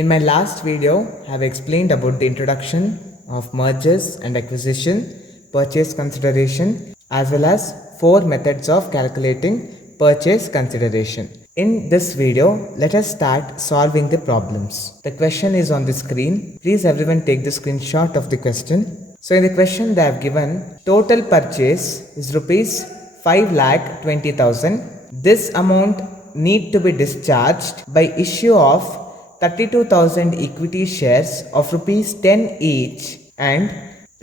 In my last video, I have explained about the introduction of mergers and acquisition, purchase consideration, as well as 4 methods of calculating purchase consideration. In this video, let us start solving the problems. The question is on the screen. Please everyone take the screenshot of the question. So in the question they have given total purchase is rupees 5,20,000. This amount need to be discharged by issue of 32,000 equity shares of rupees 10 each and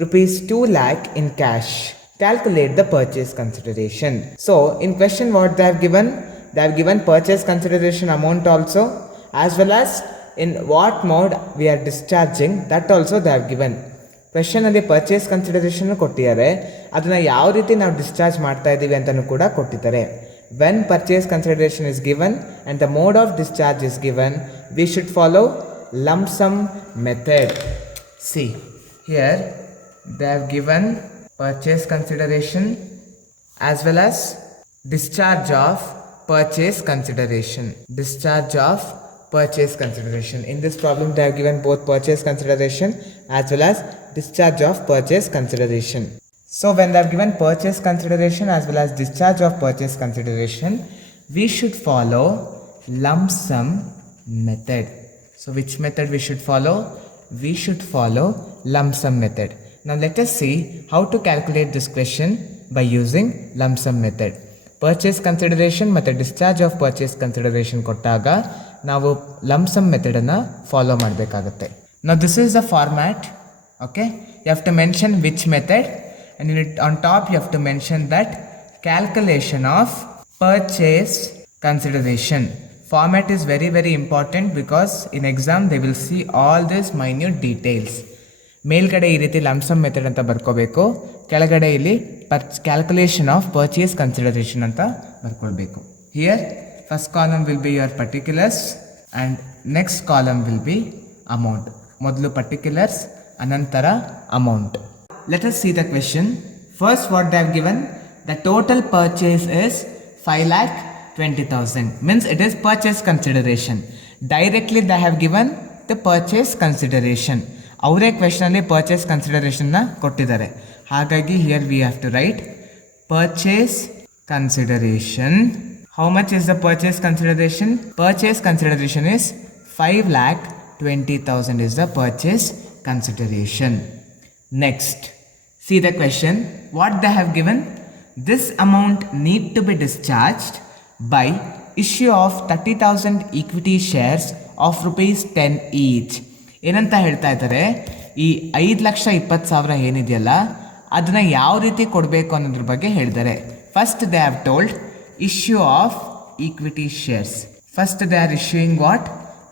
rupees 2 lakh in cash. Calculate the purchase consideration. So in question what they have given purchase consideration amount also, as well as in what mode we are discharging, that also they have given. Question ಅಲ್ಲಿ purchase consideration ಕೊಟ್ಟಿದ್ದಾರೆ, ಅದನ್ನ ಯಾವ ರೀತಿ ನಾವು discharge ಮಾಡ್ತಾ ಇದ್ದೀವಿ ಅಂತಲೂ ಕೂಡ ಕೊಟ್ಟಿದ್ದಾರೆ. When purchase consideration is given and the mode of discharge is given, we should follow lump sum method. See here they have given purchase consideration as well as discharge of purchase consideration. Discharge of purchase consideration. In this problem they have given both purchase consideration as well as discharge of purchase consideration. So when they have given purchase consideration as well as discharge of purchase consideration, we should follow lump sum method. So which method we should follow? We should follow lump sum method. Now let us see how to calculate this question by using lump sum method. Purchase consideration ಮತ್ತು discharge of purchase consideration ಕೊಟ್ಟಾಗ ನಾವು lump sum method ಅನ್ನು follow ಮಾಡಬೇಕಾಗುತ್ತೆ. Now this is the format. Okay, you have to mention which method, and on top you have to mention that calculation of purchase consideration. Format is very important because in exam they will see all these minute details. ಮೇಲ್ಗಡೆ ಈ ರೀತಿ lump sum method ಅಂತ ಬರ್ಕೋಬೇಕು, ಕೆಳಗಡೆ ಇಲ್ಲಿ calculation of purchase consideration ಅಂತ ಬರ್ಕೊಳ್ಬೇಕು. Here first column will be your particulars and next column will be amount. ಮೊದಲು particulars ಅನಂತರ amount. Let us see the question. First what they have given, the total purchase is 5,20,000 means it is purchase consideration. Directly they have given the purchase consideration. ಅವರೇ ಕ್ವೆಶನಲ್ಲಿ purchase ಕನ್ಸಿಡರೇಷನ್ನ ಕೊಟ್ಟಿದ್ದಾರೆ. ಹಾಗಾಗಿ here we have to write purchase consideration. How much is the purchase consideration? Purchase consideration is 5,20,000 is the purchase consideration. Next, see the question. What they have given? This amount need to be discharged by issue of 30,000 equity shares of rupees 10 each. ಏನಂತ ಹೇಳ್ತಾ ಇದ್ದಾರೆ, ಈ 5,20,000 ಏನಿದೆಯಲ್ಲ ಅದನ್ನ ಯಾವ ರೀತಿ ಕೊಡಬೇಕು ಅನ್ನೋದ್ರ ಬಗ್ಗೆ ಹೇಳಿದ್ದಾರೆ. First they have told issue of equity shares. First they are issuing what?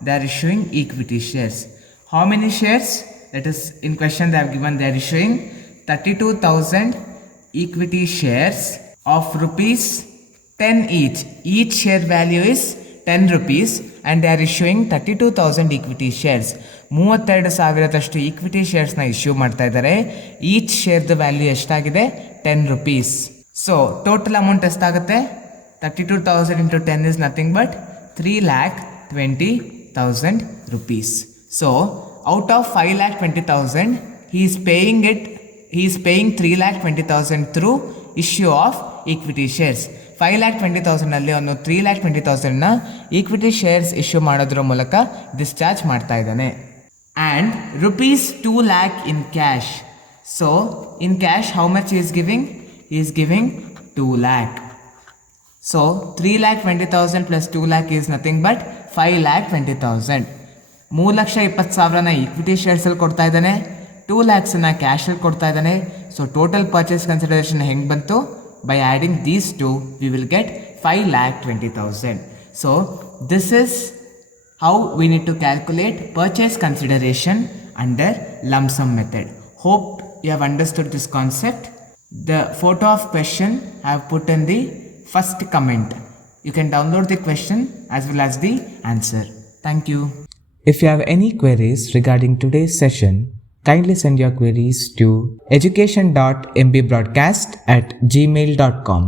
They are issuing equity shares. How many shares? That is in question they have given they are issuing 32,000 equity shares of rupees 10 each. Each share value is 10 rupees and they are issuing 32,000 equity shares. 32,000 equity ಶೇರ್ಸ್ನ issue ಮಾಡ್ತಾ ಇದ್ದಾರೆ. Each ಶೇರ್ದ value ಎಷ್ಟಾಗಿದೆ? 10 rupees. So total amount ಎಷ್ಟಾಗುತ್ತೆ? 32,000 into 10 is nothing but 3,20,000 rupees. So out of 5,20,000 he is paying 3,20,000 through issue of equity shares. 5,20,000 ಅಲ್ಲಿ ಅವನು 3,20,000ನ equity shares issue ಮಾಡೋದ್ರ ಮೂಲಕ discharge ಮಾಡ್ತಾ ಇದ್ದಾನೆ. And rupees 2 lakh in cash. So in cash how much he is giving? He is giving 2 lakh. So 3,20,000 plus 2 lakh is nothing but 5,20,000. 3,20,000ನ equity ಶೇರ್ಸಲ್ಲಿ ಕೊಡ್ತಾ ಇದ್ದಾನೆ, 2 lakhsನ ಕ್ಯಾಶಲ್ಲಿ ಕೊಡ್ತಾ ಇದ್ದಾನೆ. ಸೊ ಟೋಟಲ್ ಪರ್ಚೇಸ್ ಕನ್ಸಿಡರೇಷನ್ ಹೆಂಗೆ ಬಂತು? By adding these two we will get 5,20,000. So this is how we need to calculate purchase consideration under lump sum method. Hope you have understood this concept. The photo of question I have put in the first comment. You can download the question as well as the answer. Thank you. If you have any queries regarding today's session, kindly send your queries to education.mbroadcast@gmail.com.